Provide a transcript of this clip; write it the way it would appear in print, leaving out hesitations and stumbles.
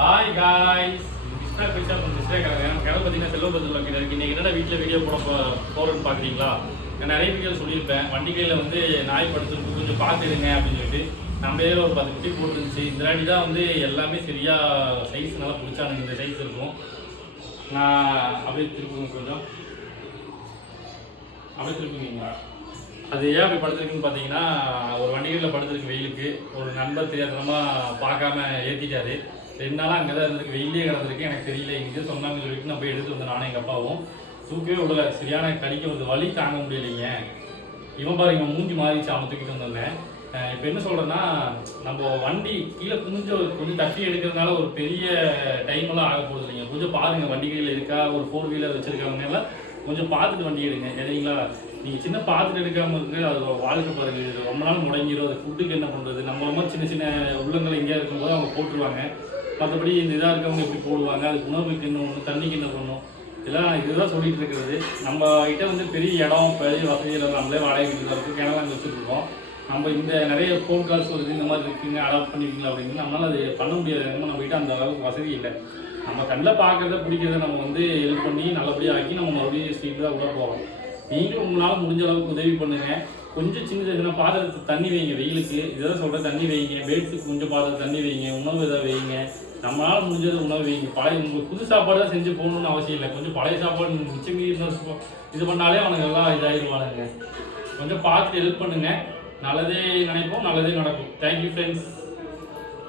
Hi guys, Krishna Krishna Krishna கடை பார்த்தீங்கன்னா செல்வபத்தில் இருக்குது. இன்றைக்கி என்னடா வீட்டில் வீடியோ போகிறோன்னு பார்க்குறீங்களா? நான் நிறைய வீடியோ சொல்லியிருப்பேன். வண்டிகையில் வந்து நாய் படுத்துருக்கு, கொஞ்சம் பார்த்துடுங்க அப்படின்னு சொல்லிட்டு நம்ம ஏரியாவில் ஒரு 10 குட்டி போட்டுருந்துச்சு. இந்த வாட்டி தான் வந்து எல்லாமே சரியாக சைஸ் நல்லா பிடிச்சானுங்க. இந்த சைஸ் இருக்கும். நான் அப்படியே திருப்புங்க, கொஞ்சம் அப்படியே திருப்புங்களா. அது ஏன் அப்படி படுத்துருக்குன்னு பார்த்தீங்கன்னா, ஒரு வண்டிகளில் படுத்துருக்கு வெயிலுக்கு. ஒரு நண்பர் தெரியாதனமாக பார்க்காம ஏற்றிட்டாரு. 2 நாளாக அங்கே தான் இருந்திருக்கு, வெயிலே கிடந்திருக்கு. எனக்கு தெரியல, இங்கே சொன்னாங்கன்னு சொல்லிட்டு நான் போய் எடுத்து வந்தேன். நானும் எங்கள் அப்பாவும் தூக்கவே விடல. சரியான கடிக்க வந்து வலி தாங்க முடியலைங்க. இவன் பாருங்க, மூஞ்சி மாறிச்சு. அவன் தூக்கிட்டு வந்தேன். இப்போ என்ன சொல்கிறேன்னா, நம்ம வண்டி கீழே கொஞ்சம் தட்டி எடுக்கிறதுனால ஒரு பெரிய டைமெல்லாம் ஆக போகுது இல்லைங்க. கொஞ்சம் பாருங்கள், வண்டிகளில் இருக்கா, ஒரு 4 வீலர் வச்சுருக்கவங்க எல்லாம் கொஞ்சம் பார்த்துட்டு வண்டி எடுங்க, சரிங்களா? நீங்கள் சின்ன பார்த்துட்டு எடுக்காமல் இருக்கு, அது வாழ்க்கை பாருங்கள். இது ரொம்ப நாள் முடங்கிடும். அது ஃபுட்டுக்கு என்ன பண்ணுறது? நம்ம ரொம்ப சின்ன சின்ன உள்ளங்கள் எங்கேயா இருக்கும்போது அவங்க போட்டுருவாங்க. மற்றபடி இந்த இதாக இருக்கவங்க எப்படி போடுவாங்க? அதுக்கு உணவுக்கு என்ன ஒன்று, தண்ணிக்கு என்ன பண்ணணும், இதெல்லாம் இதுதான் சொல்லிட்டு இருக்கிறது. நம்ம கிட்ட வந்து பெரிய இடம், பெரிய வசதிகள் நம்மளே வாடகை வீட்டில் இருக்குது, கிணறு அங்கே வச்சுருக்கோம். நம்ம இந்த நிறைய ஃபோன் கால்ஸ் வருது, இந்த மாதிரி இருக்குங்க, அடாப்ட் பண்ணிருக்கீங்களா அப்படின்னு. நம்மளால் அது பண்ண முடியாது. நம்ம கிட்ட அந்த அளவுக்கு வசதி இல்லை. நம்ம கண்ணில் பார்க்குறத பிடிக்கிறத நம்ம வந்து ஹெல்ப் பண்ணி நல்லபடியாக ஆக்கி நம்ம மறுபடியும் ஸ்ட்ரீட் தான் உள்ளே போகிறோம். நீங்களும் உங்களால் முடிஞ்ச அளவுக்கு உதவி பண்ணுங்கள். கொஞ்சம் சின்ன பாத்திரத்துக்கு தண்ணி வைங்க, வெயிலுக்கு இதெல்லாம் சொல்கிற தண்ணி வைங்க. பேட்ஸுக்கு கொஞ்சம் பாத்திரம் தண்ணி வைங்க. உணவு இதை வைங்க. நம்மளால் முடிஞ்சது உணவு வைங்க. பழைய உங்களுக்கு புது சாப்பாடு தான் செஞ்சு போகணுன்னு அவசியம் இல்லை. கொஞ்சம் பழைய சாப்பாடு மிச்சம் இது பண்ணாலே அவனுக்கு எல்லாம் இதாகிடுவானுங்க. கொஞ்சம் பார்த்து ஹெல்ப் பண்ணுங்கள். நல்லதே நினைப்போம், நல்லதே நடக்கும். Thank you friends.